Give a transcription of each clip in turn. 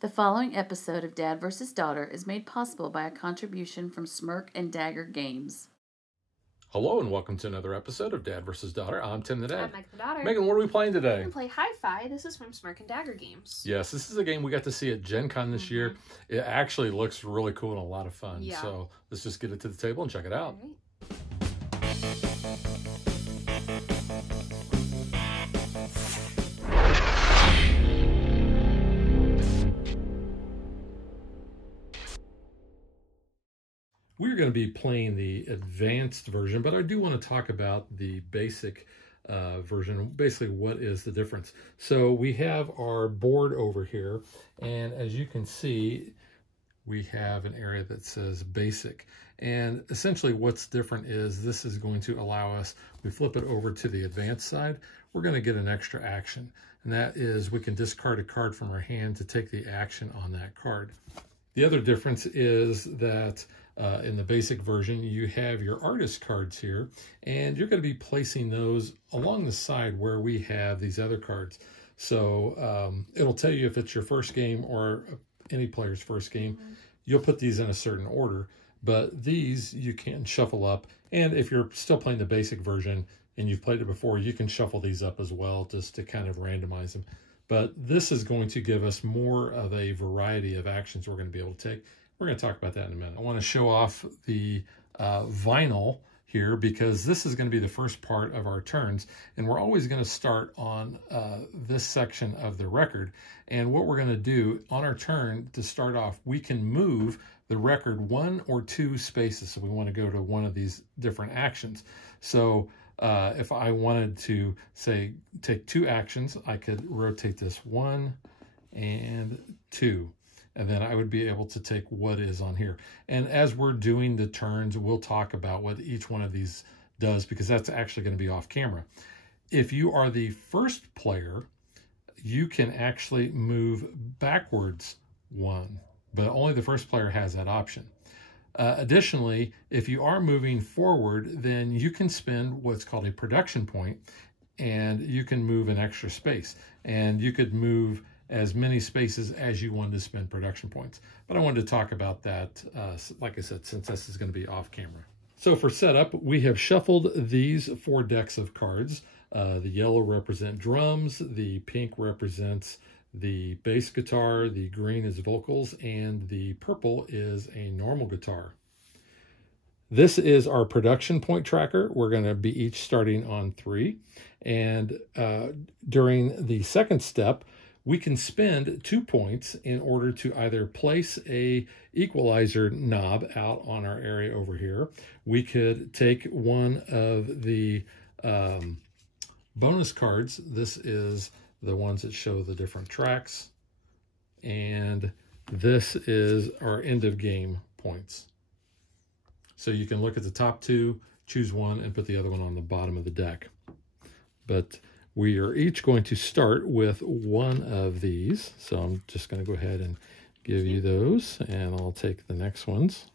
The following episode of Dad vs. Daughter is made possible by a contribution from Smirk and Dagger Games. Hello and welcome to another episode of Dad vs. Daughter. I'm Tim the Dad. I'm Meg the Daughter. Megan, what are we playing today? We're going to play HiFi. This is from Smirk and Dagger Games. Yes, this is a game we got to see at Gen Con this year. It actually looks really cool and a lot of fun. Yeah. So let's just get it to the table and check it out. All right. We're going to be playing the advanced version, but I do want to talk about the basic version. Basically, what is the difference? So we have our board over here, and as you can see, we have an area that says basic. And essentially what's different is this is going to allow us, we flip it over to the advanced side, we're going to get an extra action. And that is we can discard a card from our hand to take the action on that card. The other difference is that in the basic version, you have your artist cards here, and you're going to be placing those along the side where we have these other cards. So it'll tell you if it's your first game or any player's first game. You'll put these in a certain order, but these you can shuffle up. And if you're still playing the basic version and you've played it before, you can shuffle these up as well just to kind of randomize them. But this is going to give us more of a variety of actions we're going to be able to take. We're going to talk about that in a minute. I want to show off the vinyl here because this is going to be the first part of our turns. And we're always going to start on this section of the record. And what we're going to do on our turn to start off, we can move the record 1 or 2 spaces. So we want to go to one of these different actions. So if I wanted to, say, take 2 actions, I could rotate this 1 and 2. And then I would be able to take what is on here. And as we're doing the turns, we'll talk about what each one of these does because that's actually going to be off camera. If you are the first player, you can actually move backwards 1, but only the first player has that option. Additionally, if you are moving forward, then you can spend what's called a production point, and you can move an extra space. And you could move as many spaces as you wanted to spend production points. But I wanted to talk about that, like I said, since this is going to be off camera. So for setup, we have shuffled these 4 decks of cards. The yellow represent drums, the pink represents the bass guitar, the green is vocals, and the purple is a normal guitar. This is our production point tracker. We're going to be each starting on 3. And during the second step, we can spend 2 points in order to either place a equalizer knob out on our area over here. We could take one of the bonus cards. This is the ones that show the different tracks. And this is our end of game points. So you can look at the top 2, choose one, and put the other one on the bottom of the deck. But we are each going to start with one of these. So I'm just going to go ahead and give you those, and I'll take the next ones.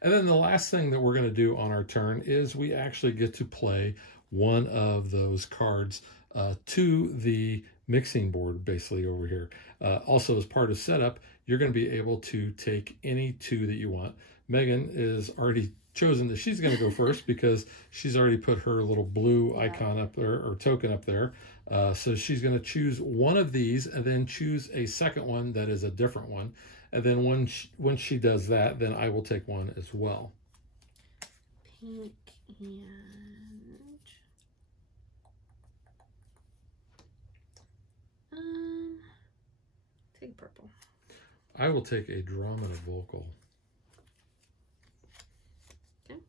And then the last thing that we're going to do on our turn is we actually get to play one of those cards to the mixing board, basically over here. Also, as part of setup, you're going to be able to take any 2 that you want. Megan is already chosen that she's going to go first because she's already put her little blue icon up there, or token up there. So she's going to choose one of these and then choose a second one that is a different one. And then when she does that, then I will take one as well. Pink and take purple. I will take a drum and a vocal. Okay.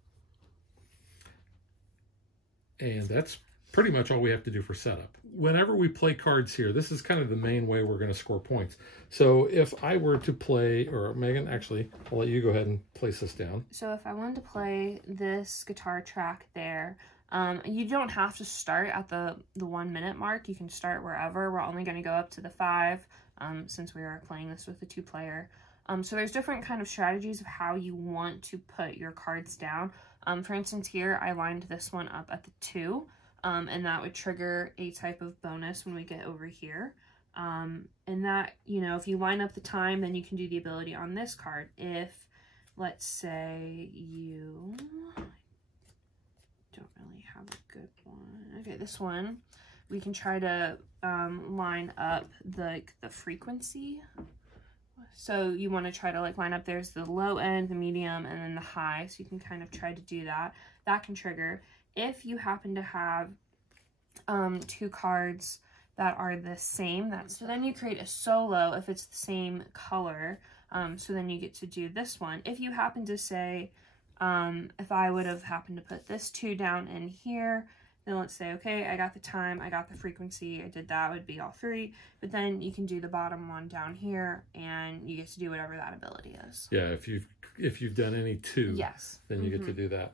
And that's pretty much all we have to do for setup. Whenever we play cards here, this is kind of the main way we're going to score points. So if I were to play, or Megan, actually, I'll let you go ahead and place this down. So if I wanted to play this guitar track there, you don't have to start at the 1 minute mark. You can start wherever. We're only going to go up to the 5 since we are playing this with the 2-player. So there's different kind of strategies of how you want to put your cards down. For instance, here I lined this one up at the 2. and that would trigger a type of bonus when we get over here. And that, you know, if you line up the time, then you can do the ability on this card. If, let's say, you don't really have a good one. Okay, this one, we can try to line up the frequency. So you want to try to like line up, there's the low end, the medium, and then the high. So you can kind of try to do that. That can trigger. If you happen to have two cards that are the same, so then you create a solo if it's the same color. So then you get to do this one. If you happen to say, if I would have happened to put this 2 down in here, then let's say, okay, I got the time, I got the frequency, I did that, would be all 3. But then you can do the bottom one down here, and you get to do whatever that ability is. Yeah, if you've done any 2, yes, then you get to do that.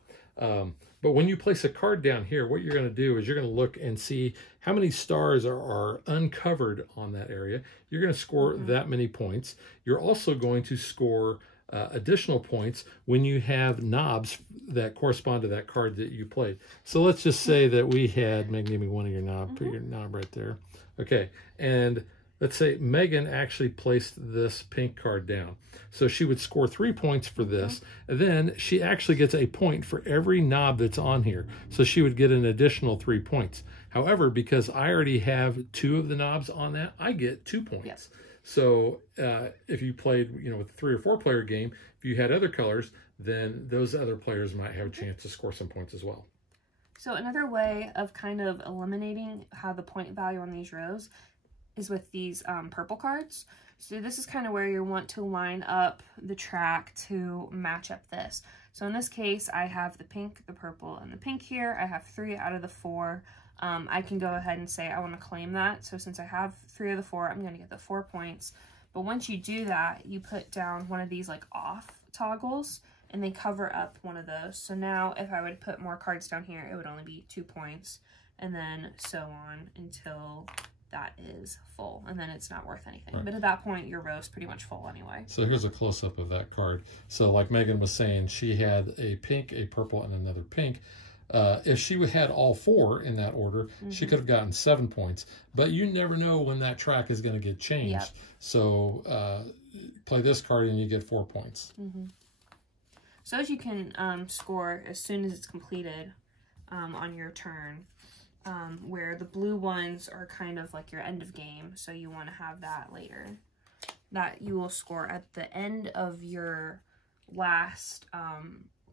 But when you place a card down here, what you're going to do is you're going to look and see how many stars are uncovered on that area. You're going to score that many points. You're also going to score additional points when you have knobs that correspond to that card that you played. So let's just say that we had, Megan, give me one of your knob, put your knob right there. Okay, and let's say Megan actually placed this pink card down. So she would score 3 points for this, and then she actually gets a point for every knob that's on here. So she would get an additional 3 points. However, because I already have 2 of the knobs on that, I get 2 points. Yep. So if you played, you know, with a 3 or 4 player game, if you had other colors, then those other players might have a chance to score some points as well. So another way of kind of eliminating how the point value on these rows is with these purple cards. So this is kind of where you want to line up the track to match up this. So in this case, I have the pink, the purple, and the pink here. I have 3 out of the 4. I can go ahead and say I want to claim that. So since I have 3 of the 4, I'm going to get the 4 points. But once you do that, you put down one of these like off toggles, and they cover up one of those. So now if I would put more cards down here, it would only be 2 points, and then so on until that is full, and then it's not worth anything. Right. But at that point, your row's pretty much full anyway. So here's a close-up of that card. So like Megan was saying, she had a pink, a purple, and another pink. If she had all 4 in that order, she could have gotten 7 points. But you never know when that track is going to get changed. Yep. So play this card and you get 4 points. So as you can score as soon as it's completed on your turn, where the blue ones are kind of like your end of game, so you want to have that later. That you will score at the end of your last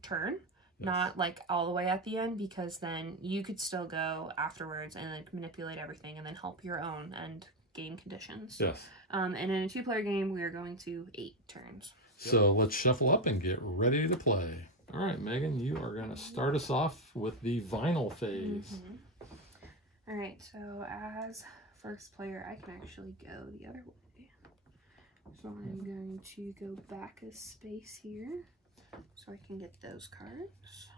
turn. Yes. Not like all the way at the end, because then you could still go afterwards and like manipulate everything and then help your own end game conditions. Yes. And in a 2-player game, we are going to 8 turns. So let's shuffle up and get ready to play. All right, Megan, you are going to start us off with the vinyl phase. All right, so as first player, I can actually go the other way. So I'm going to go back a space here so I can get those cards.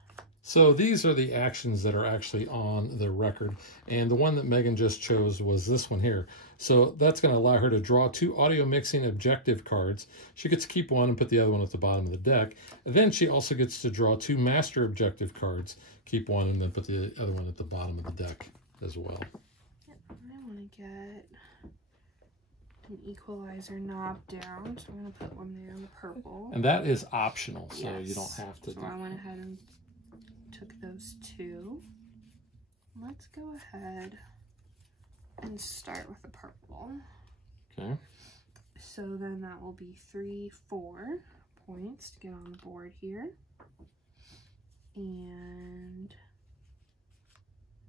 So these are the actions that are actually on the record, and the one that Megan just chose was this one here. So that's going to allow her to draw 2 audio mixing objective cards. She gets to keep one and put the other one at the bottom of the deck. And then she also gets to draw 2 master objective cards, keep one, and then put the other one at the bottom of the deck as well. Yep, I want to get an equalizer knob down, so I'm going to put one there on the purple. And that is optional, so yes. You don't have to. So I went ahead and took those 2. Let's go ahead and start with the purple. Okay. So then that will be 3, 4 points to get on the board here. And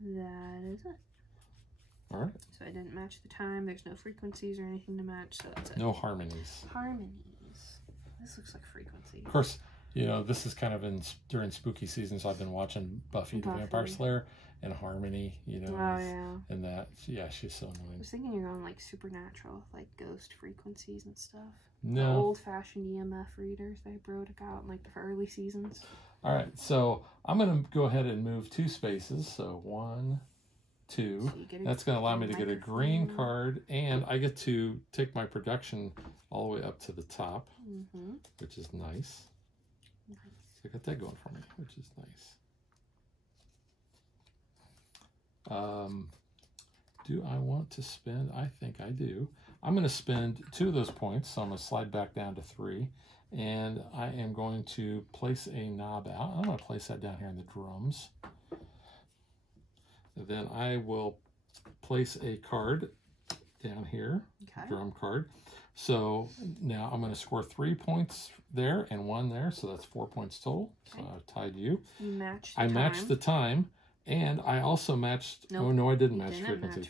that is it. All right. So I didn't match the time. There's no frequencies or anything to match, so that's it. No harmonies. Harmonies. This looks like frequency. Of course, you know, this is kind of during spooky season, so I've been watching Buffy the Vampire Slayer and Harmony, you know. Oh, yeah. And that, yeah, she's so annoying. I was thinking you're going like supernatural, like ghost frequencies and stuff. No. The old-fashioned EMF readers they broke out in like the early seasons. All right, so I'm going to go ahead and move 2 spaces. So 1, 2. So that's going to allow me to get a green card, and I get to take my production all the way up to the top, which is nice. So I got that going for me, which is nice. Do I want to spend? I think I do. I'm going to spend 2 of those points, so I'm going to slide back down to 3. And I am going to place a knob out. I'm going to place that down here in the drums. And then I will place a card down here, drum card. So now I'm going to score 3 points there and 1 there, so that's 4 points total. So I've tied you. You matched the I time. matched the time, and I also matched. Nope. Oh no, I didn't You match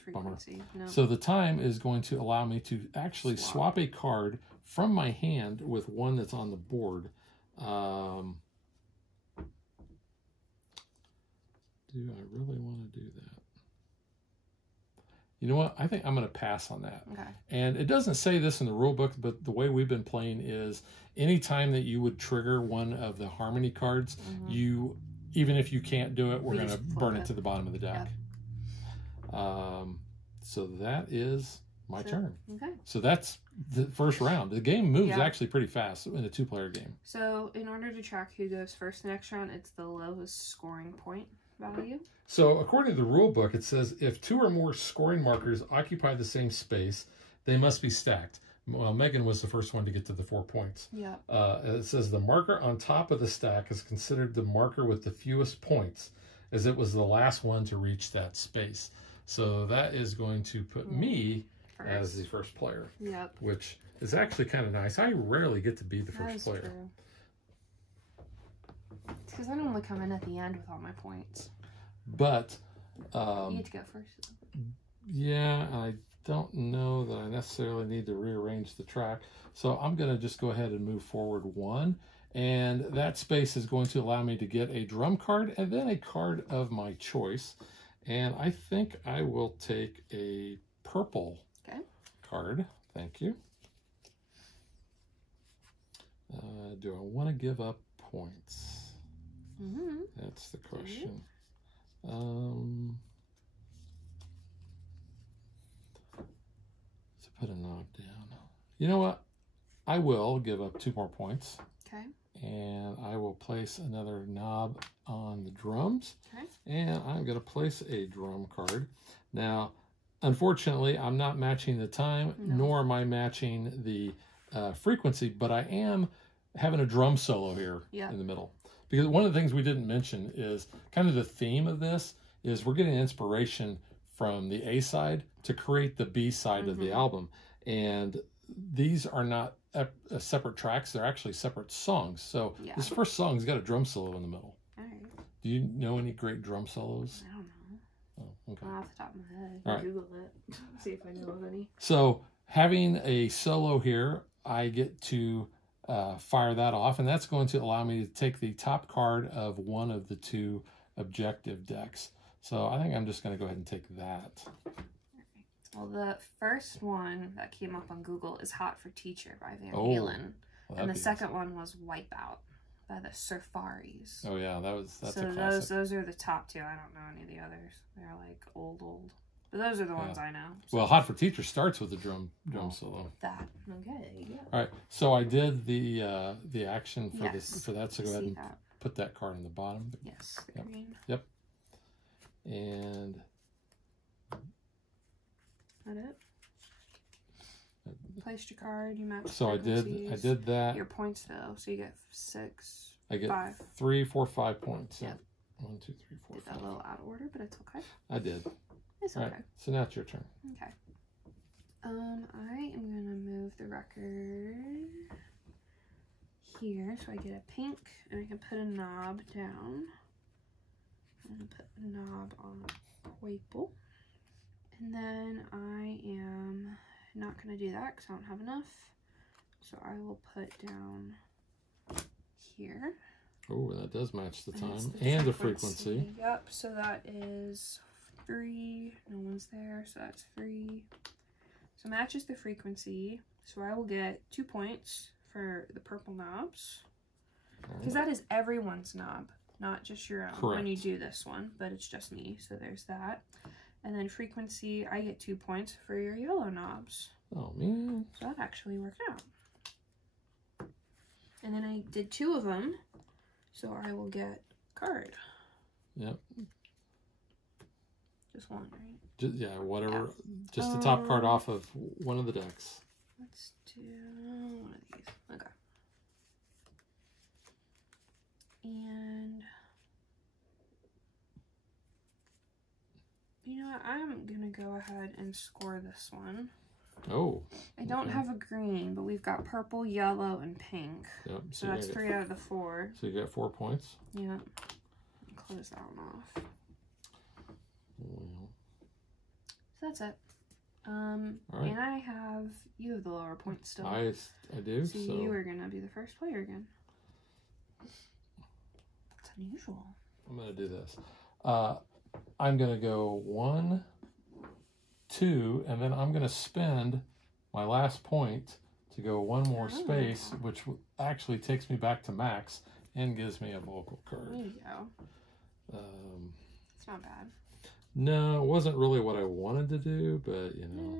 frequency. Bummer. No. So the time is going to allow me to actually swap a card from my hand with one that's on the board. Do I really want to do that? You know what? I think I'm going to pass on that. Okay. And it doesn't say this in the rule book, but the way we've been playing is anytime that you would trigger one of the harmony cards, you, even if you can't do it, we're going to burn it to the bottom of the deck. Yep. So that is my turn. Okay. So that's the first round. The game moves actually pretty fast in a 2-player game. So in order to track who goes first the next round, it's the lowest scoring point value. So according to the rule book, it says if 2 or more scoring markers occupy the same space, they must be stacked. Well, Megan was the first one to get to the 4 points. Yeah. It says the marker on top of the stack is considered the marker with the fewest points, as it was the last one to reach that space. So that is going to put me as the first player. Yep. Which is actually kind of nice. I rarely get to be the first player. True. It's because I normally come in at the end with all my points. But you get to go first. Yeah, I don't know that I necessarily need to rearrange the track. So I'm going to just go ahead and move forward 1. And that space is going to allow me to get a drum card and then a card of my choice. And I think I will take a purple card. Thank you. Do I want to give up points? That's the question. To put a knob down. You know what? I will give up 2 more points. Okay. And I will place another knob on the drums. Okay. And I'm going to place a drum card. Now, unfortunately, I'm not matching the time, nor am I matching the frequency, but I am having a drum solo here in the middle. Because one of the things we didn't mention is kind of the theme of this is we're getting inspiration from the A side to create the B side of the album. And these are not separate tracks. They're actually separate songs. So this first song's got a drum solo in the middle. All right. Do you know any great drum solos? I don't know. Oh, okay. Off the top of my head. All right. Google it. See if I know of any. So having a solo here, I get to fire that off, and that's going to allow me to take the top card of one of the 2 objective decks. So I think I'm just going to go ahead and take that. Well, the first one that came up on Google is Hot for Teacher by Van Halen. Well, and the second one was Wipeout by the Surfaris. Oh yeah, that's a classic. Those are the top 2. I don't know any of the others. They're like old. But those are the ones I know. So. Well, Hot for Teacher starts with the drum solo. That okay. Yeah. All right, so I did the action for for that. So go ahead and put that card on the bottom. Yes. Yep. Green. Yep. And that it. Placed your card. You matched. So I did that. Your points though, so you get 6. I get 5. 3, 4, 5 points. Yep. 1, 2, 3, 4. Did that a little out of order, but it's okay. I did. It's okay. Right, so now it's your turn. Okay. I am gonna move the record here so I get a pink, and I can put a knob down. I'm gonna put a knob on purple, and then I am not gonna do that because I don't have enough. So I will put down here. Oh, that does match the time and the frequency. Yep. So that is 3. No one's there, so that's 3. So matches the frequency. So I will get 2 points for the purple knobs. Because that is everyone's knob, not just your own. Correct. When you do this one, but it's just me. So there's that. And then frequency, I get 2 points for your yellow knobs. Oh, man. So that actually worked out. And then I did 2 of them. So I will get a card. Yep. just one, right? Just, yeah, whatever. Yeah. Just the top card off of one of the decks. Let's do one of these. Okay. And you know what? I'm gonna go ahead and score this one. Oh. I don't have a green, but we've got purple, yellow, and pink. Yep. So that's 3 out of the 4. So you got 4 points. Yep. Close that one off. Well. So that's it. Right. And I have, you have the lower points still. I do. So you are gonna be the first player again. That's unusual. I'm gonna do this. I'm gonna go 1, 2, and then I'm gonna spend my last point to go one more space, which actually takes me back to max and gives me a vocal card. There you go. It's not bad. No, it wasn't really what I wanted to do, but you know.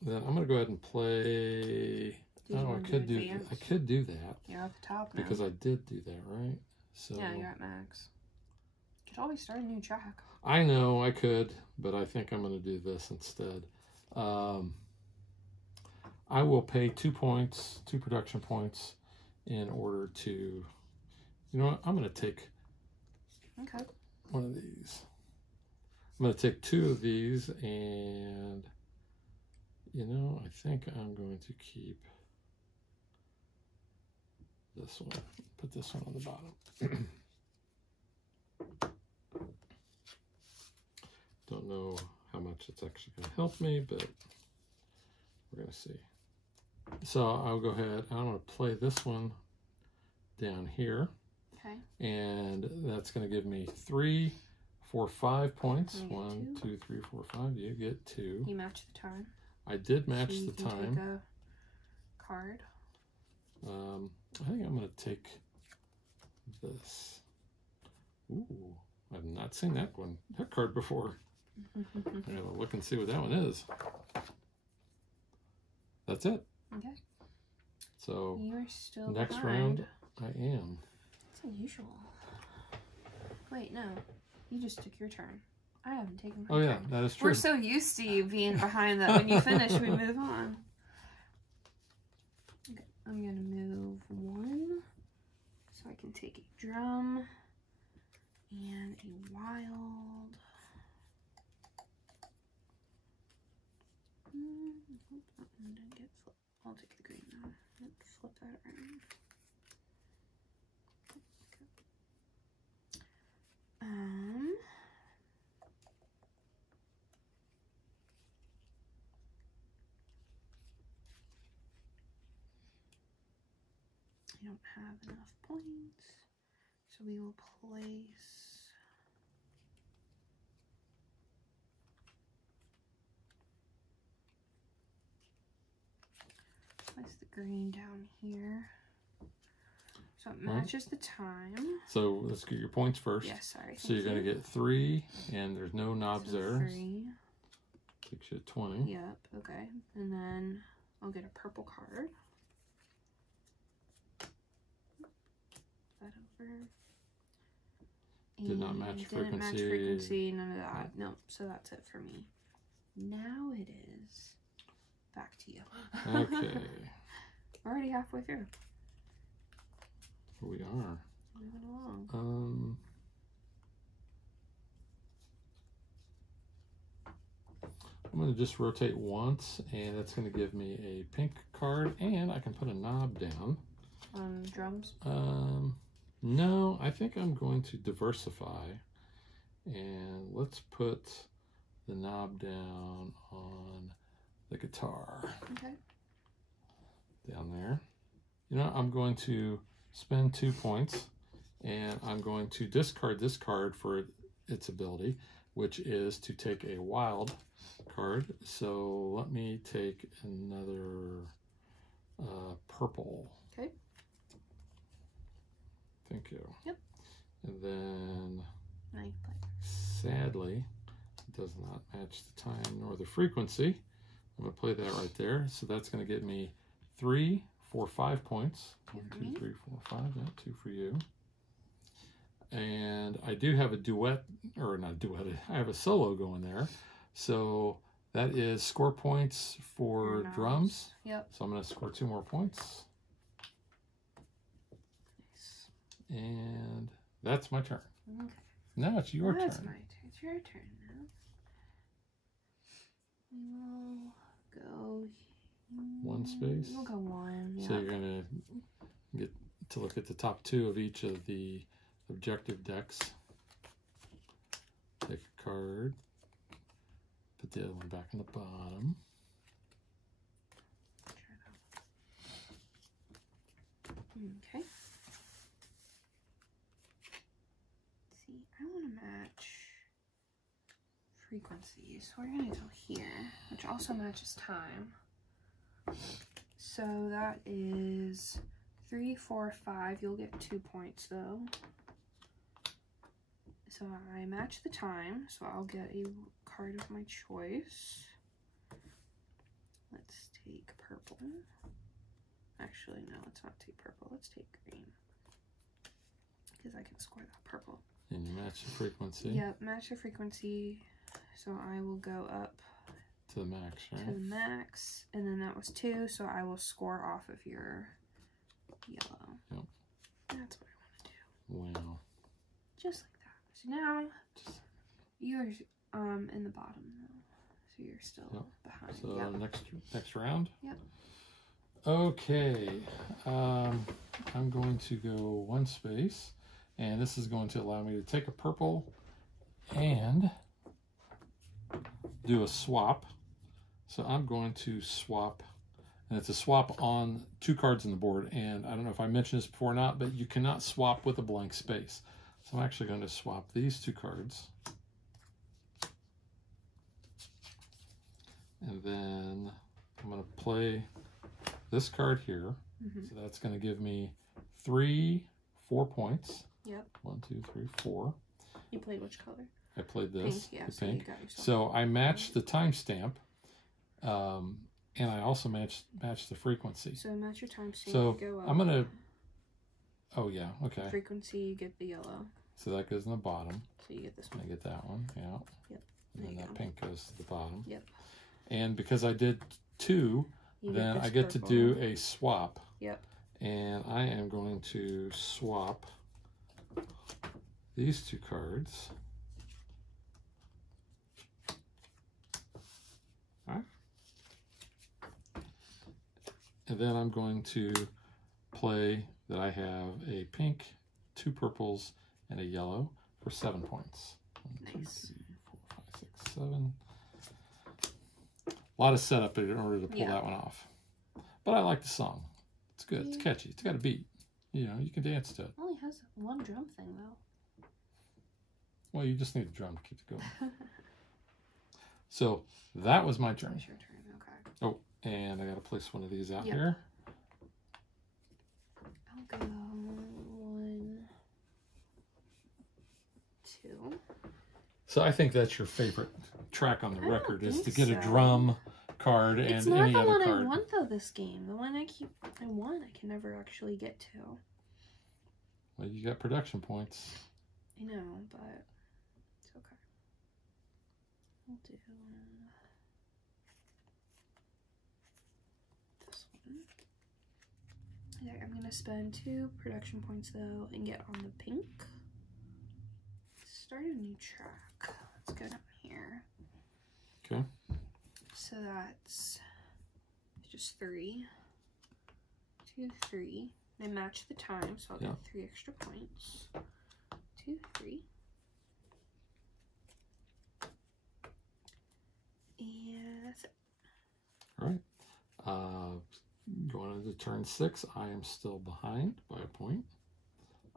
Then I'm gonna go ahead and play. Oh, I could do that. You're at the top now. Because I did do that, right? So yeah, you're at max. You could always start a new track. I know I could, but I think I'm gonna do this instead. I will pay 2 points, 2 production points, in order to. You know what? I'm gonna take. Okay. One of these. I'm going to take 2 of these, and you know, I think I'm going to keep this one. Put this one on the bottom. Don't know how much it's actually going to help me, but we're going to see. So I'll go ahead. I'm going to play this one down here. Okay. And that's going to give me 3, 4, 5 points. 1, 2, 3, 4, 5. You get 2. You match the time. I did match so the time. Take a card. I think I'm going to take this. Ooh, I've not seen that card before. I'm going to look and see what that one is. That's it. Okay. So You're still next behind. round, I am. Unusual. Wait, no. You just took your turn. I haven't taken my turn. Oh yeah, turn. that is true. We're so used to you being behind that when you finish, we move on. Okay, I'm gonna move 1 so I can take a drum and a wild. Hope that one didn't get flipped. I'll take the green now. Let's flip that around. I don't have enough points, so we will place the green down here. So it matches the time. So let's get your points first. Yes, sorry. So you're going to get 3, and there's no knobs there. 3. Takes you to 20. Yep, okay. And then I'll get a purple card. That over. Did not match frequency. Didn't match frequency, none of that. No, so that's it for me. Now it is back to you. Okay. We're already halfway through. We are. Moving along. I'm going to just rotate once, and that's going to give me a pink card, and I can put a knob down. On drums? No, I think I'm going to diversify, and let's put the knob down on the guitar. Okay. Down there. You know, I'm going to spend 2 points, and I'm going to discard this card for its ability, which is to take a wild card. So let me take another purple. Okay. Thank you. Yep. And then, Nice play. sadly, it does not match the time nor the frequency. I'm going to play that right there. So that's going to get me 3, 4, 5 points. 1, 2, 3, 4, 5. Yeah, 2 for you. And I do have a duet, or not duet, I have a solo going there. So that is score points for drums. Yep. So I'm going to score 2 more points. Nice. And that's my turn. Okay. Now it's your turn. It's your turn now. We will go 1 space. We'll go 1. So you're going to get to look at the top 2 of each of the objective decks. Take a card. Put the other one back in the bottom. Okay. See, I want to match frequencies. So we're going to go here, which also matches time. So that is 3, 4, 5. You'll get 2 points though. So I match the time, so I'll get a card of my choice. Let's take purple. Actually, no, let's not take purple. Let's take green. Because I can score that purple. And you match the frequency. Yep, match the frequency. So I will go up to the max, right? to the max. And then that was 2, so I will score off of your yellow. Yep. That's what I want to do. Wow. Just like that. So now you're in the bottom now. So you're still behind. So next round? Yep. Okay. I'm going to go 1 space, and this is going to allow me to take a purple and do a swap. So I'm going to swap, and it's a swap on 2 cards on the board, and I don't know if I mentioned this before or not, but you cannot swap with a blank space. So I'm actually going to swap these 2 cards. And then I'm going to play this card here. So that's going to give me 4 points. Yep. 1, 2, 3, 4. You played which color? I played this, pink, yeah, the so pink. you got yourself So I matched the timestamp, and I also matched the frequency. So match your timestamp. So go up. I'm going to, oh yeah, okay. Frequency, you get the yellow. So that goes in the bottom. So you get this one. I get that one, yeah. Yep. And then that pink goes to the bottom. Yep. And because I did 2, then I get to do a swap. Yep. And I am going to swap these 2 cards. All right. And then I'm going to play that I have a pink, 2 purples, and a yellow for 7 points. 1, 2, 3, 4, 5, 6, 7. A lot of setup in order to pull that one off. But I like the song. It's good. It's catchy. It's got a beat. You know, you can dance to it. It only has 1 drum thing though. Well, you just need a drum to keep it going. So that was my turn. It's your turn, okay. Oh, and I got to place one of these out Yep. here. I'll go 1, 2. So I think that's your favorite track on the record is to think get a so. drum card and It's not any the other one card. I want though this game. The one I want, I can never actually get to. Well, you got production points. I know, but it's okay. We'll do this one. Okay, I'm gonna spend 2 production points though and get on the pink. Start a new track. Let's go down here. Okay. So that's just 3, 2, 3. They match the time, so I'll get 3 extra points. 2, 3. And that's it. All right. Going into turn 6, I am still behind by a point.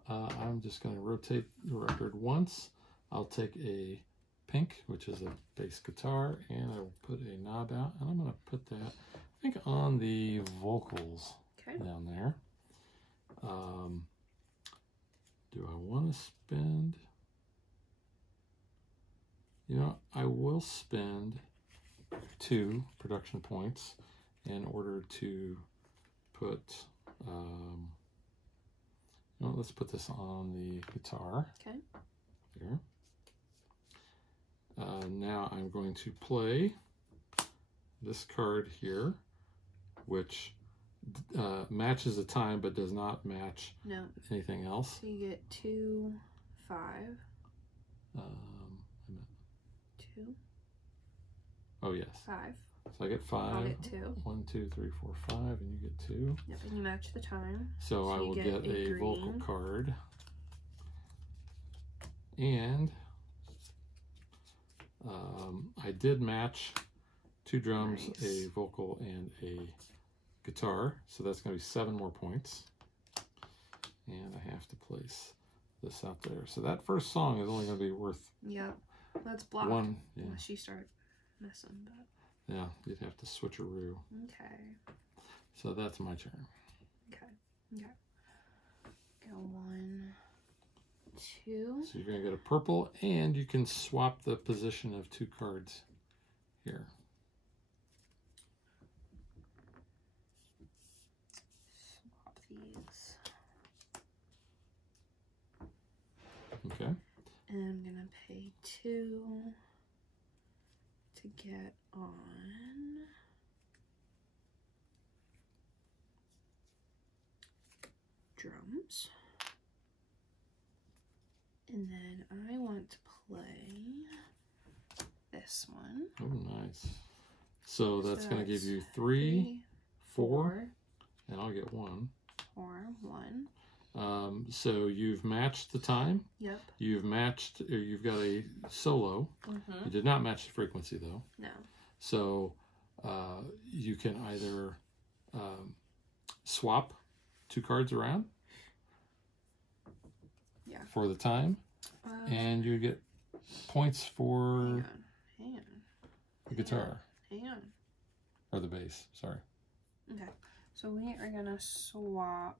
I'm just going to rotate the record once. I'll take a pink, which is a bass guitar, and I will put a knob out, and I'm going to put that, I think, on the vocals down there. Do I want to spend? You know, I will spend 2 production points in order to put Well, let's put this on the guitar. Okay. Here. Now I'm going to play this card here, which matches the time but does not match anything else. So you get 2, 5. 2. Oh yes. 5. So I get 5. I'll get 2. 1, 2, 3, 4, 5, and you get 2. Yep, and you match the time. So I will get a vocal card. And I did match 2 drums, a vocal, and a guitar. So that's going to be 7 more points. And I have to place this out there. So that first song is only going to be worth... Yep, that's blocked. 1. Yeah. Unless you start messing, but... Yeah, you'd have to switcheroo. Okay. So that's my turn. Okay. Okay. Go 1, 2. So you're going to get a purple, and you can swap the position of 2 cards here. Swap these. Okay. And I'm going to pay 2 to get on drums. And then I want to play this one. Oh, nice. So that's going to give you 3, 4, and I'll get 1. 4, 1. So you've matched the time. Yep. You've matched, or you've got a solo. You did not match the frequency though. No. So you can either swap 2 cards around for the time, and you get points for the guitar. Hang on. Or the bass, sorry. Okay. So we are going to swap.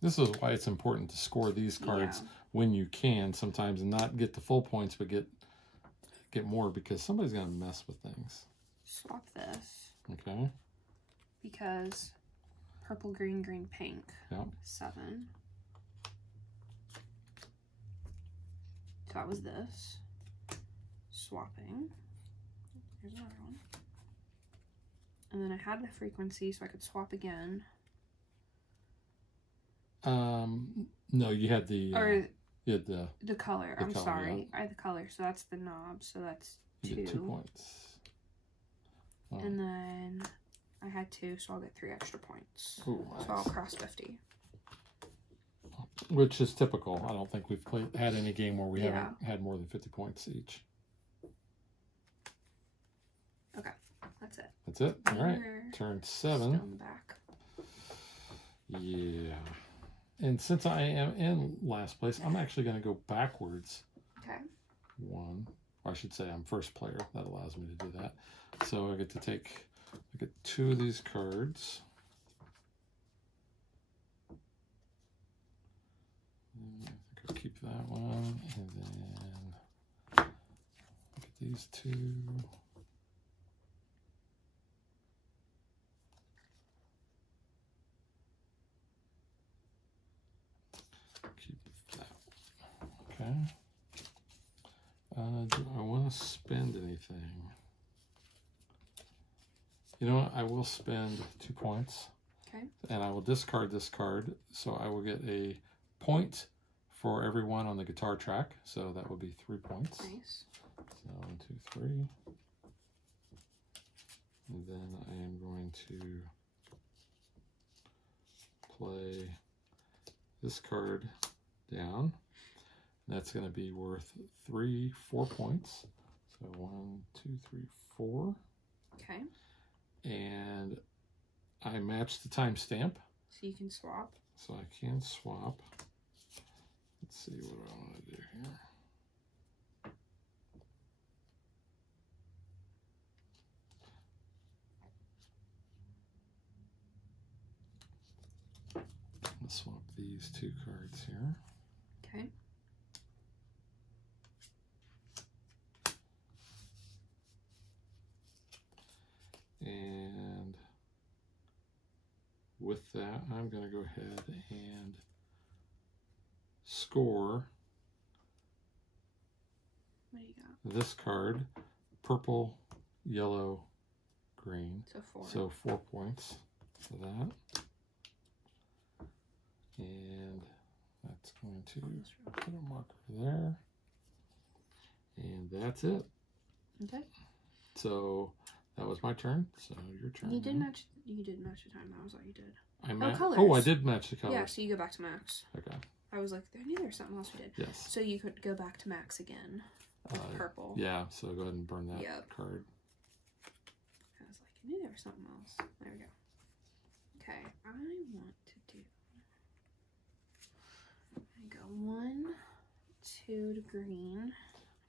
This is why it's important to score these cards when you can sometimes, and not get the full points, but get more, because somebody's going to mess with things. Swap this. Okay. Because purple, green, green, pink. Yep. 7. So that was this. Swapping. Here's another one. And then I had the frequency, so I could swap again. No, you had the you had the color. I'm color, sorry. I had the color, so that's the knob, so that's 2. You get 2 points. Oh. And then I had 2, so I'll get 3 extra points. Ooh, nice. So I'll cross 50. Which is typical. I don't think we've had any game where we haven't had more than 50 points each. Okay, that's it. That's it? All right. Turn 7. Still in the back. Yeah. And since I am in last place, I'm actually going to go backwards. Okay. 1. Or I should say I'm first player. That allows me to do that. So I get to take, I get 2 of these cards. I think I'll keep that one. And then get these 2. Okay. Do I want to spend anything? You know what? I will spend 2 points. Okay. And I will discard this card. So I will get a point for everyone on the guitar track. So that will be 3 points. Nice. So 1, 2, 3. And then I am going to play this card down. That's going to be worth 4 points. So 1, 2, 3, 4. Okay. And I match the timestamp. So you can swap. So I can swap. Let's see what I want to do here. Let's swap these 2 cards here. Okay. And with that, I'm going to go ahead and score What do you got? this card, purple, yellow, green. So 4. So 4 points for that. And that's going to put a marker there. And that's it. Okay. So that was my turn. So your turn. You did match the time. That was all you did. Colors. I did match the colors. Yeah, so you go back to max. Okay. I was like, I knew there was something else we did. Yes. So you could go back to max again with purple. Yeah, so go ahead and burn that card. I was like, I knew there was something else. There we go. Okay, I want to do... I go 1, 2 to green.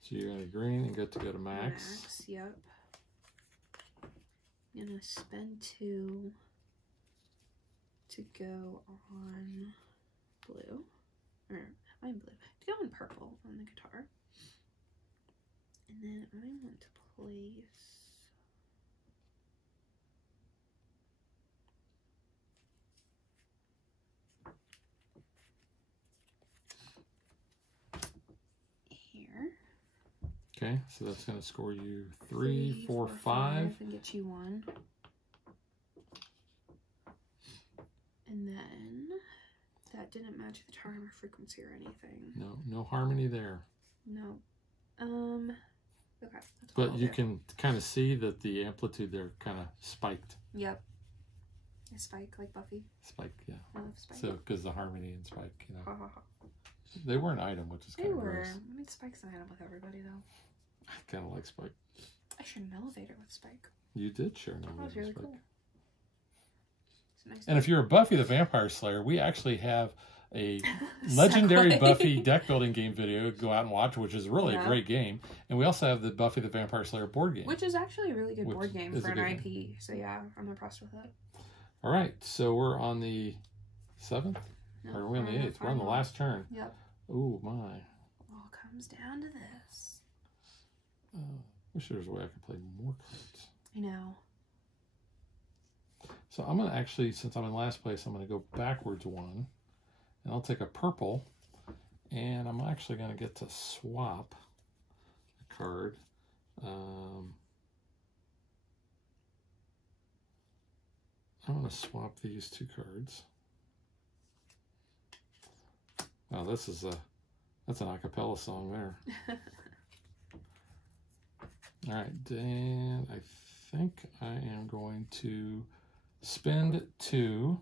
So you're going to green and get to go to max. Max, yep. I'm going to spend 2 to go on blue. Or, I'm blue. To go on purple on the guitar. And then I want to place... here. Okay, so that's going to score you 3, 4, 5. And get you 1. And then that didn't match the charm or frequency or anything. No harmony there. No. Okay. That's but you can kind of see that the amplitude there kind of spiked. Yep. A spike like Buffy. Spike, yeah. I love Spike. So because the harmony and Spike, you know. Ha, ha, ha. They were an item, which is kind of gross. I mean, Spike's an item with everybody, though. I kind of like Spike. I shared an elevator with Spike. You did share an elevator That was really with Spike. cool. It's a nice and if you're a Buffy the Vampire Slayer, we actually have a legendary Buffy deck building game video. Go out and watch, which is really a great game. And we also have the Buffy the Vampire Slayer board game. Which is actually a really good board game for an IP. So yeah, I'm impressed with it. All right, so we're on the 7th? No, or are we on the 8th? We're on the last turn. Yep. Oh, my. All comes down to this. Wish there was a way I could play more cards. I know. So I'm going to actually, since I'm in last place, I'm going to go backwards 1. And I'll take a purple. And I'm actually going to get to swap a card. I'm going to swap these 2 cards. Wow, that's an a cappella song there. All right, and I think I am going to spend 2,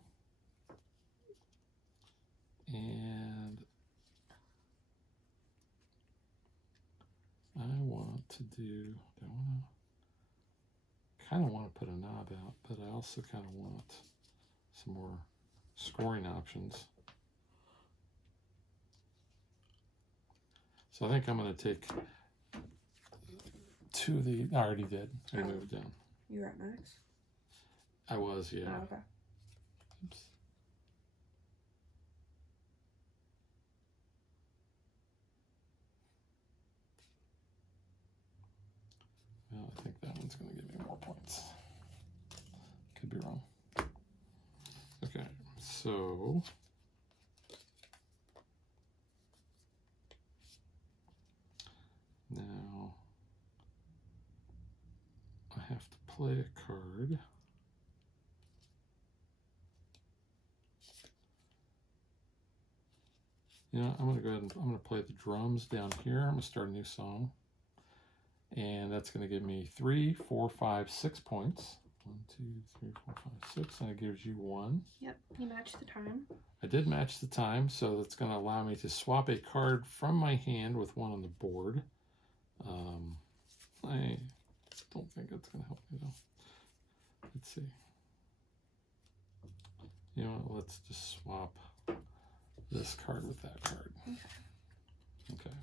and I want to do, kind of want to put a knob out, but I also kind of want some more scoring options. So I think I'm going to take 2 of the, I already did. I moved down. You were at max? I was, yeah. Oh, okay. Oops. Well, I think that one's going to give me more points. Could be wrong. Okay, so now I have to play a card. You know, I'm going to go ahead and I'm going to play the drums down here. I'm going to start a new song. And that's going to give me 3, 4, 5, 6 points. 1, 2, 3, 4, 5, 6. And it gives you 1. Yep, you matched the time. I did match the time, so that's going to allow me to swap a card from my hand with one on the board. I don't think that's going to help me, though. Let's see. You know what? Let's just swap this card with that card. Okay.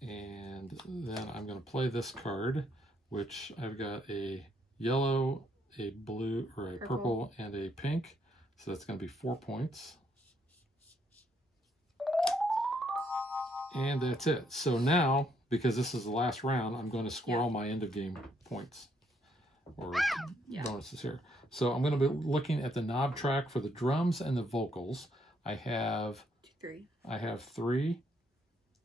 And then I'm going to play this card, which I've got a yellow, a blue, or a purple, and a pink. So that's going to be 4 points. And that's it. So now, because this is the last round, I'm going to score all my end of game points or bonuses here. So I'm going to be looking at the knob track for the drums and the vocals. I have 3. I have 3.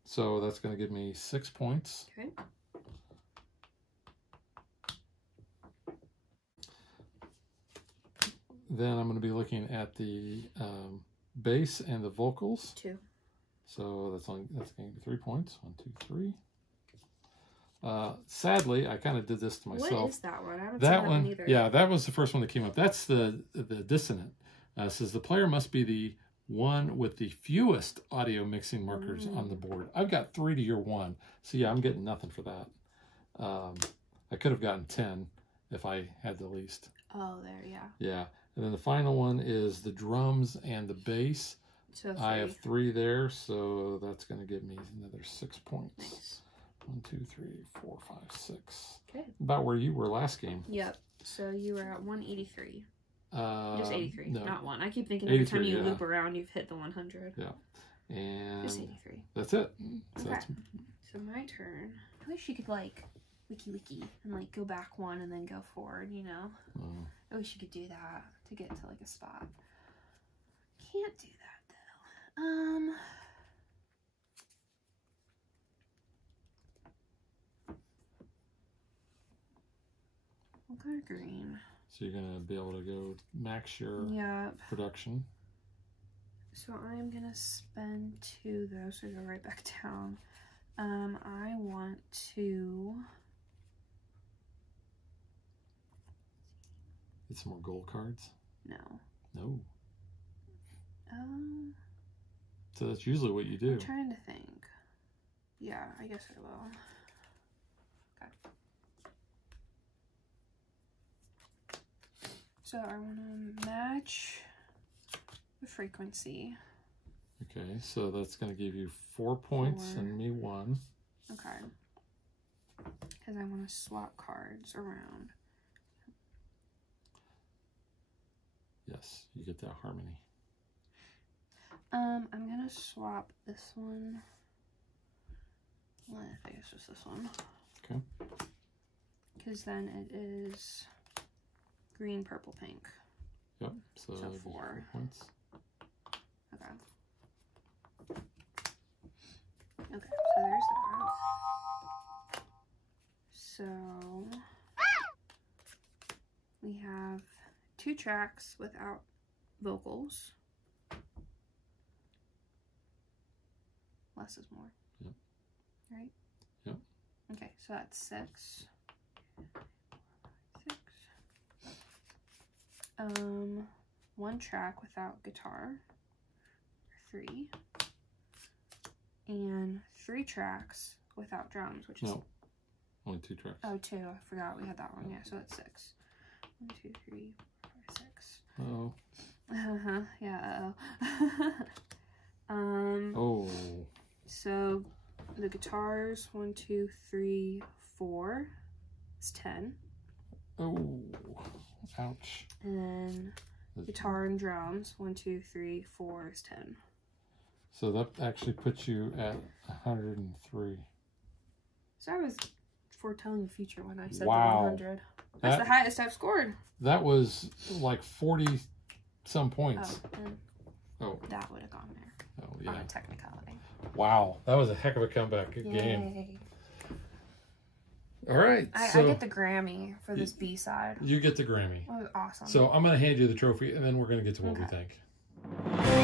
So that's going to give me 6 points. Okay. Then I'm going to be looking at the bass and the vocals. 2. So that's going to give me 3 points. 1, 2, 3. Sadly, I kind of did this to myself. What is that one? I haven't that seen one, either. yeah, that was the first one that came up. That's the dissonant. It says the player must be the one with the fewest audio mixing markers on the board. I've got 3 to your 1. So yeah, I'm getting nothing for that. I could have gotten 10 if I had the least. Oh, there, yeah. Yeah. And then the final one is the drums and the bass. So 3. I have 3 there, so that's going to give me another 6 points. Nice. 1, 2, 3, 4, 5, 6. Okay. About where you were last game. Yep. So you were at 183. Just 83, no. not 1. I keep thinking every time you 83, loop around, you've hit the 100. Yeah. And Just 83. that's it. So, Okay. So my turn. I wish you could, like, wiki and, like, go back 1 and then go forward, you know? I wish you could do that to get to, like, a spot. Can't do that, though. We'll go to green. so you're going to be able to go max your Yep. production. So I'm gonna spend 2 though, so go right back down. I want to Get some more gold cards. no. No. So that's usually what you do. I'm trying to think. Yeah, I guess I will. Okay. So I want to match the frequency. Okay, so that's going to give you 4 points 4. and me 1. Okay. Because I want to swap cards around. Yes, you get that harmony. I'm gonna swap this one. Well, I guess just this one. Okay. Because then it is green, purple, pink. Yep, so, So that'll be 4. 4 points. Okay. Okay, so there's that. So we have 2 tracks without vocals. Less is more. Yep. Right? Yep. Okay, so that's 6. 6. 1 track without guitar. 3. And 3 tracks without drums, which is... No, only 2 tracks. Oh, 2. I forgot we had that one. Yeah, so that's 6. 1, 2, 3, 4, 5, 6. Oh. Uh-huh. Yeah, Oh. So the guitars, 1, 2, 3, 4. It's 10. Oh. Ouch. And then guitar and drums, 1, 2, 3, 4 is 10. So that actually puts you at 103. So I was foretelling the future when I said Wow. the 100. That's the highest I've scored. That was like 40 some points. Oh, and Oh. that would have gone there. Oh, On yeah. a technicality. Wow. That was a heck of a comeback game. Yay. All right. I get the Grammy for this B-side. You get the Grammy. Oh, awesome. So I'm going to hand you the trophy, and then we're going to get to what we Okay. think.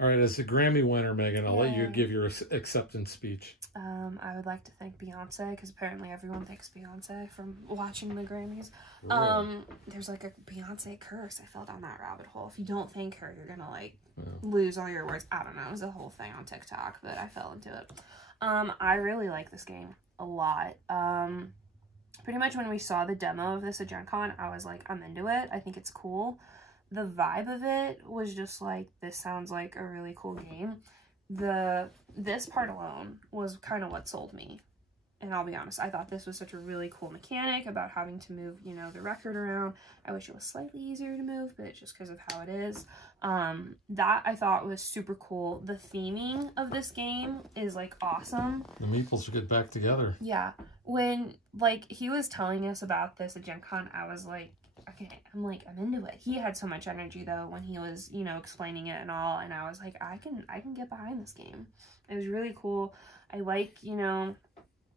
All right, as the Grammy winner, Megan, I'll let you Yay. give your acceptance speech. I would like to thank Beyonce, because apparently everyone thanks Beyonce from watching the Grammys. Really? There's like a Beyonce curse. I fell down that rabbit hole. If you don't thank her, you're gonna like Yeah. lose all your words. I don't know. It was a whole thing on TikTok, but I fell into it. I really like this game a lot. Pretty much when we saw the demo of this at Gen Con, I was like, I'm into it. I think it's cool. the vibe of it was just like, this sounds like a really cool game. This part alone was kind of what sold me. And I'll be honest, I thought this was such a really cool mechanic about having to move, you know, the record around. I wish it was slightly easier to move, but it's just because of how it is. That I thought was super cool. The theming of this game is, like, awesome. The meeples should get back together. Yeah. When, like, he was telling us about this at Gen Con, I was like, okay, I'm into it. He had so much energy, though, when he was, you know, explaining it and all, and I was like, I can get behind this game. It was really cool. I like, you know,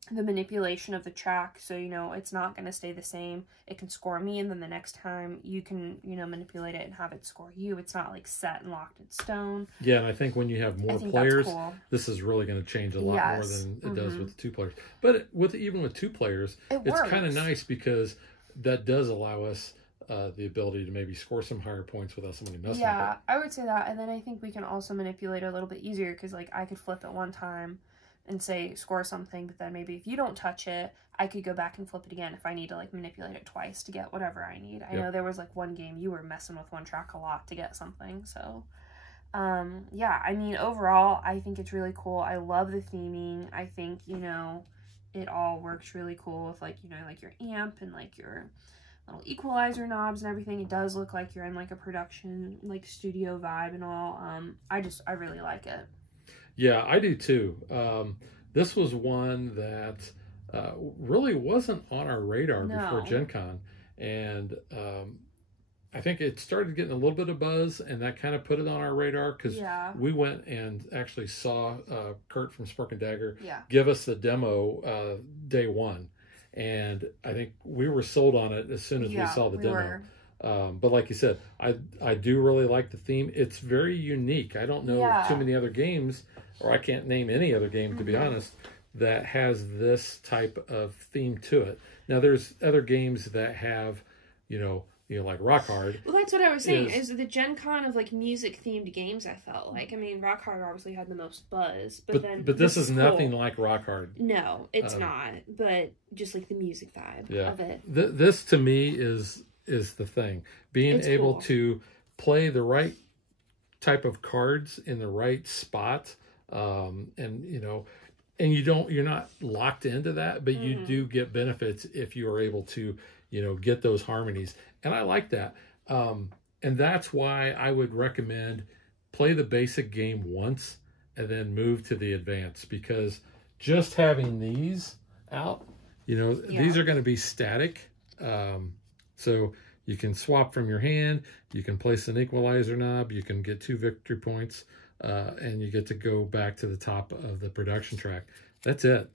the manipulation of the track, so, you know, it's not going to stay the same. It can score me, and then the next time you can, you know, manipulate it and have it score you. It's not, like, set and locked in stone. Yeah, and I think when you have more players, this is really going to change a lot more than it does with the 2 players. But even with 2 players, it's kind of nice because that does allow us the ability to maybe score some higher points without somebody messing with it. Yeah, I would say that, and then I think we can also manipulate it a little bit easier, because, like, I could flip it one time and say score something, but then maybe if you don't touch it, I could go back and flip it again if I need to, like, manipulate it twice to get whatever I need. I know there was, like, one game you were messing with one track a lot to get something, so yeah, I mean, overall, I think it's really cool. I love the theming. I think, you know, it all works really cool with, like, you know, like your amp and, like, your little equalizer knobs and everything. It does look like you're in, like, a production, like, studio vibe and all. I really like it. Yeah, I do too. This was one that really wasn't on our radar before Gen Con, and I think it started getting a little bit of buzz, and that kind of put it on our radar, because we went and actually saw Kurt from Spark and Dagger give us the demo day one, and I think we were sold on it as soon as we saw the demo. But like you said, I do really like the theme. It's very unique. I don't know too many other games, or I can't name any other game, to be honest, that has this type of theme to it. Now, there's other games that have, you know, like Rock Hard. Well, that's what I was saying, is the Gen Con of, like, music-themed games, I felt like. I mean, Rock Hard obviously had the most buzz, but this is nothing like Rock Hard. No, it's not, but just, like, the music vibe of it. This, to me, is the thing. Being able to play the right type of cards in the right spot, and, you know, and you're not locked into that, but you do get benefits if you are able to, you know, get those harmonies. And I like that. And that's why I would recommend play the basic game once and then move to the advanced, because just having these out, you know, these are going to be static. So you can swap from your hand, you can place an equalizer knob, you can get 2 victory points, and you get to go back to the top of the production track. That's it.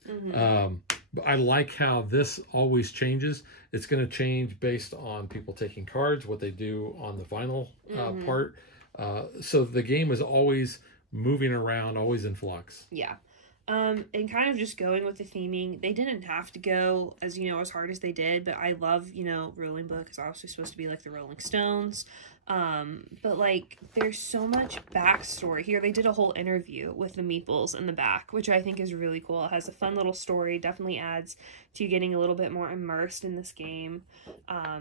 But I like how this always changes. It's going to change based on people taking cards, what they do on the vinyl part. So the game is always moving around, always in flux. Yeah. And kind of just going with the theming, they didn't have to go as, you know, as hard as they did, but I love, you know, Rolling Book is obviously supposed to be like the Rolling Stones. But, like, there's so much backstory here. They did a whole interview with the Meeples in the back, which I think is really cool. It has a fun little story, definitely adds to getting a little bit more immersed in this game. I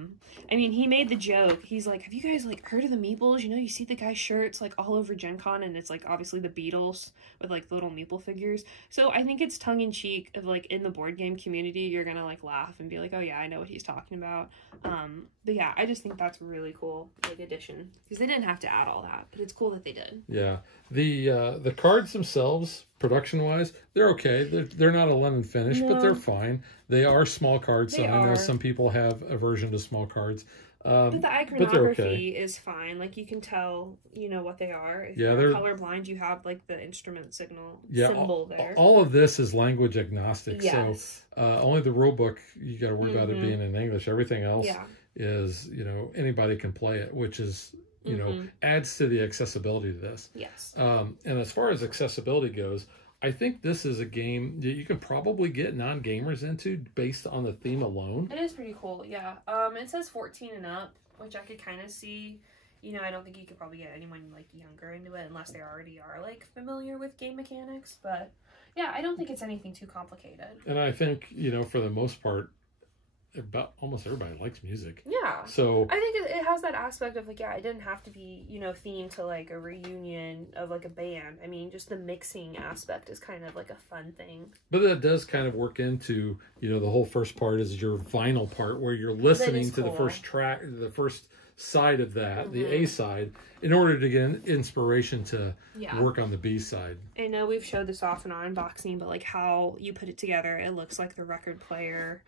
mean, he made the joke. He's like, have you guys, like, heard of the Meeples? You know, you see the guy's shirts, like, all over Gen Con, and it's, like, obviously the Beatles with, like, the little Meeple figures. So I think it's tongue-in-cheek of, like, in the board game community, you're gonna, like, laugh and be like, oh, yeah, I know what he's talking about. But, yeah, I just think that's really cool, like, addition. Because they didn't have to add all that, but it's cool that they did. Yeah. The cards themselves, production-wise, they're okay. They're not a lemon finish, but they're fine. They are small cards, so I know some people have aversion to small cards. But the iconography is fine. Like, you can tell, you know, what they are. If you're colorblind, you have, like, the instrument symbol there. All of this is language agnostic. Yes. So only the rule book, you got to worry about it being in English. Everything else is, you know, anybody can play it, which is, you know, adds to the accessibility to this. Yes. And as far as accessibility goes, I think this is a game that you can probably get non-gamers into based on the theme alone. It is pretty cool, yeah. It says 14 and up, which I could kind of see. You know, I don't think you could probably get anyone, like, younger into it unless they already are, like, familiar with game mechanics. But, yeah, I don't think it's anything too complicated. And I think, you know, for the most part, about almost everybody likes music. Yeah. So I think it has that aspect of like, yeah, it didn't have to be, you know, themed to like a reunion of like a band. I mean, just the mixing aspect is kind of like a fun thing. But that does kind of work into, you know, the whole first part is your vinyl part where you're listening to the first track, the first side of that, the A side, in order to get inspiration to work on the B side. I know we've showed this off in our unboxing, but like how you put it together, it looks like the record player.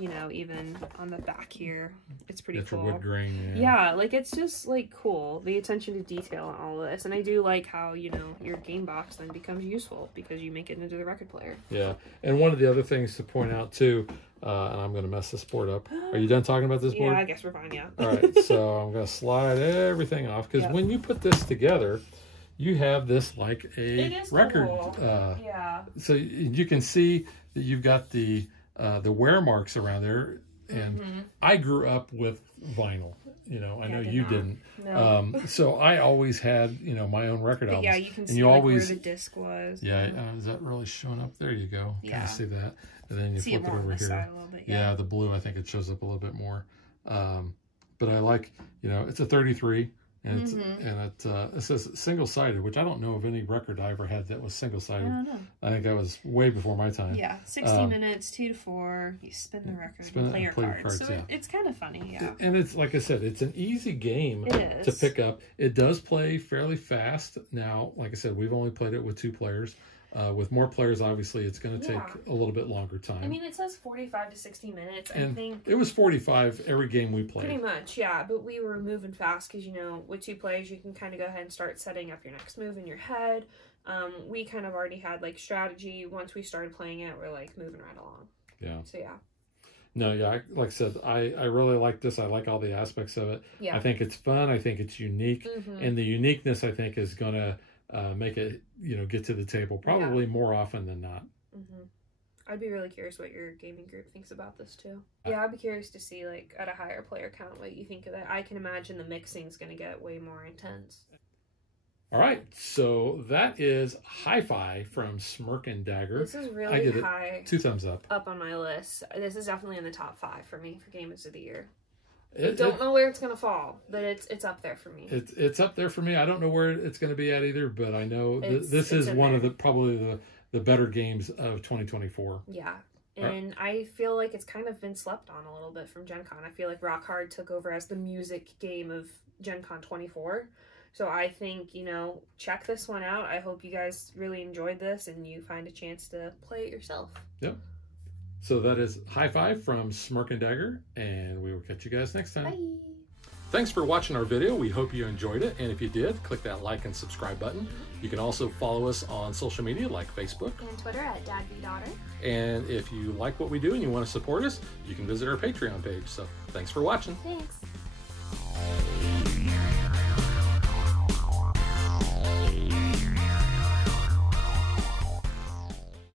You know, even on the back here, it's pretty cool. Wood grain, yeah, like it's just like cool, the attention to detail on all of this. And I do like how, you know, your game box then becomes useful because you make it into the record player. Yeah, and one of the other things to point out too, and I'm going to mess this board up. Are you done talking about this board? Yeah, I guess we're fine, yeah. All right, so I'm going to slide everything off because when you put this together, you have this like a record. Cool. Yeah. So you can see that you've got the wear marks around there, and I grew up with vinyl. You know, I know you didn't. No. So I always had, you know, my own record albums. Yeah, you can see like where the disc was. Yeah, is that really showing up? There you go. Yeah. Can you see that? And then you flip it over here. Bit, yeah, the blue, I think it shows up a little bit more. But I like, you know, it's a 33. And it's, it says single-sided, which I don't know of any record I ever had that was single-sided. I don't know. I think that was way before my time. Yeah, 60 minutes, 2 to 4. You spin the record and play your cards. So it's kind of funny, yeah. And it's, like I said, it's an easy game to pick up. It does play fairly fast. Now, like I said, we've only played it with 2 players. With more players, obviously, it's going to take a little bit longer time. I mean, it says 45 to 60 minutes. I think it was 45 every game we played. Pretty much, yeah. But we were moving fast because, you know, with 2 players, you can kind of go ahead and start setting up your next move in your head. We kind of already had, like, strategy. Once we started playing it, we're, like, moving right along. Yeah. So, yeah. No, yeah, like I said, I really like this. I like all the aspects of it. Yeah. I think it's fun. I think it's unique. And the uniqueness, I think, is going to make it, you know, get to the table probably more often than not. I'd be really curious what your gaming group thinks about this too. Yeah, I'd be curious to see, like, at a higher player count, what you think of it. I can imagine the mixing is going to get way more intense. All right, so that is HiFi from Smirk and Dagger. This is really high. 2 thumbs up. Up on my list. This is definitely in the top 5 for me for Gamers of the Year. I don't know where it's going to fall, but it's up there for me. It's up there for me. I don't know where it's going to be at either, but I know this is one of the probably the better games of 2024. Yeah, and I feel like it's kind of been slept on a little bit from Gen Con. I feel like Rock Hard took over as the music game of Gen Con 24. So I think, you know, check this one out. I hope you guys really enjoyed this and you find a chance to play it yourself. Yep. So that is HiFi from Smirk and Dagger, and we will catch you guys next time. Bye. Thanks for watching our video. We hope you enjoyed it, and if you did, click that like and subscribe button. You can also follow us on social media like Facebook and Twitter at DadVDaughter. And if you like what we do and you want to support us, you can visit our Patreon page. So thanks for watching. Thanks.